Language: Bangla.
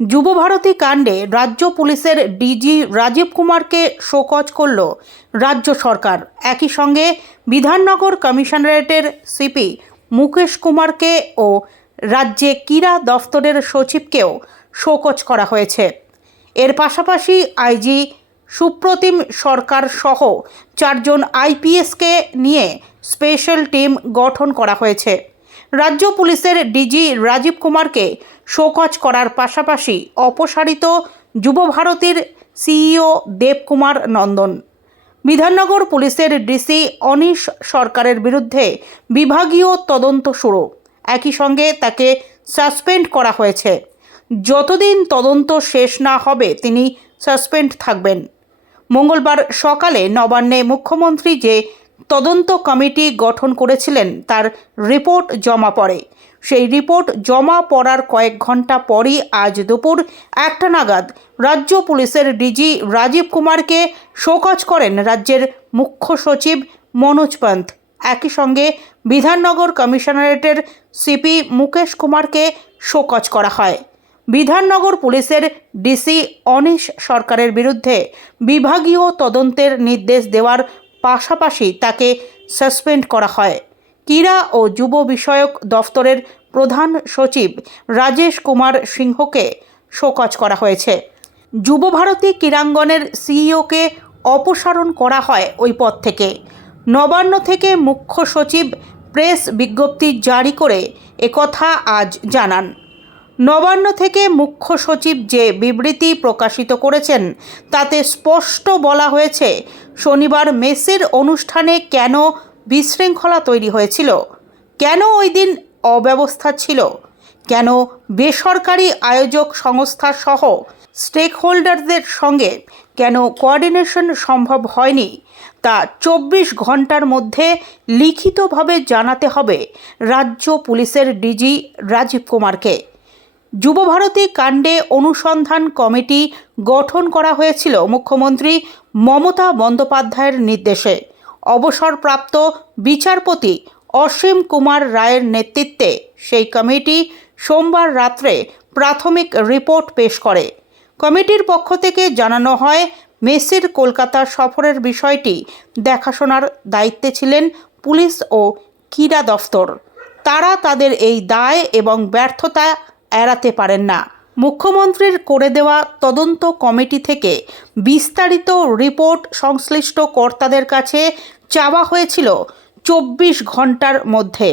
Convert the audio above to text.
যুবভারতী কাণ্ডে রাজ্য পুলিশের ডিজি রাজীব কুমারকে শোকজ করল রাজ্য সরকার। একই সঙ্গে বিধাননগর কমিশনারেটের সিপি মুকেশ কুমারকে ও রাজ্যে ক্রীড়া দফতরের সচিবকেও শোকজ করা হয়েছে। এর পাশাপাশি আইজি সুপ্রতিম সরকার সহ 4 জন আইপিএসকে নিয়ে স্পেশাল টিম গঠন করা হয়েছে। রাজ্য পুলিশের ডিজি রাজীব কুমারকে শোকজ করার পাশাপাশি অপসারিত যুবভারতীর সিইও দেবকুমার নন্দন। বিধাননগর পুলিশের ডিসি অনিশ সরকারের বিরুদ্ধে বিভাগীয় তদন্ত শুরু। একই সঙ্গে তাকে সাসপেন্ড করা হয়েছে। যতদিন তদন্ত শেষ না হবে তিনি সাসপেন্ড থাকবেন। মঙ্গলবার সকালে নবান্নে মুখ্যমন্ত্রী যে তদন্ত কমিটি গঠন করেছিলেন তার রিপোর্ট জমা পড়ে। সেই রিপোর্ট জমা পড়ার কয়েক ঘন্টা পরই আজ দুপুর 1টা নাগাদ রাজ্য পুলিশের ডিজি রাজীব কুমারকে শোকজ করেন রাজ্যের মুখ্য সচিব মনোজ পন্থ। একই সঙ্গে বিধাননগর কমিশনারেটের সিপি মুকেশ কুমারকে শোকজ করা হয়। বিধাননগর পুলিশের ডিসি অনিশ সরকারের বিরুদ্ধে বিভাগীয় তদন্তের নির্দেশ দেওয়ার পাশাপাশি তাকে সাসপেন্ড করা হয়। ক্রীড়া ও যুব বিষয়ক দফতরের প্রধান সচিব রাজেশ কুমার সিংহকে শোকজ করা হয়েছে। যুবভারতী ক্রীড়াঙ্গনের সিইওকে অপসারণ করা হয় ওই পদ থেকে। নবান্ন থেকে মুখ্য সচিব প্রেস বিজ্ঞপ্তি জারি করে একথা আজ জানান। নবান্ন থেকে মুখ্য সচিব যে বিবৃতি প্রকাশিত করেছেন তাতে স্পষ্ট বলা হয়েছে, শনিবার মেসের অনুষ্ঠানে কেন বিশৃঙ্খলা তৈরি হয়েছিল, কেন ওই দিন অব্যবস্থা ছিল, কেন বেসরকারি আয়োজক সংস্থা সহ স্টেক হোল্ডারদের সঙ্গে কেন কোঅর্ডিনেশন সম্ভব হয়নি, তা 24 ঘন্টার মধ্যে লিখিতভাবে জানাতে হবে রাজ্য পুলিশের ডিজি রাজীব কুমারকে। যুবভারতী কাণ্ডে অনুসন্ধান কমিটি গঠন করা হয়েছিল মুখ্যমন্ত্রী মমতা বন্দ্যোপাধ্যায়ের নির্দেশে। অবসরপ্রাপ্ত বিচারপতি অসীম কুমার রায়ের নেতৃত্বে সেই কমিটি সোমবার রাত্রে প্রাথমিক রিপোর্ট পেশ করে। কমিটির পক্ষ থেকে জানানো হয়, মেসির কলকাতা সফরের বিষয়টি দেখাশোনার দায়িত্বে ছিলেন পুলিশ ও ক্রীড়া দফতর। তারা তাদের এই দায় এবং ব্যর্থতা এড়াতে পারেন না। মুখ্যমন্ত্রীর করে দেওয়া তদন্ত কমিটি থেকে বিস্তারিত রিপোর্ট সংশ্লিষ্ট কর্তাদের কাছে চাওয়া হয়েছিল 24 ঘন্টার মধ্যে।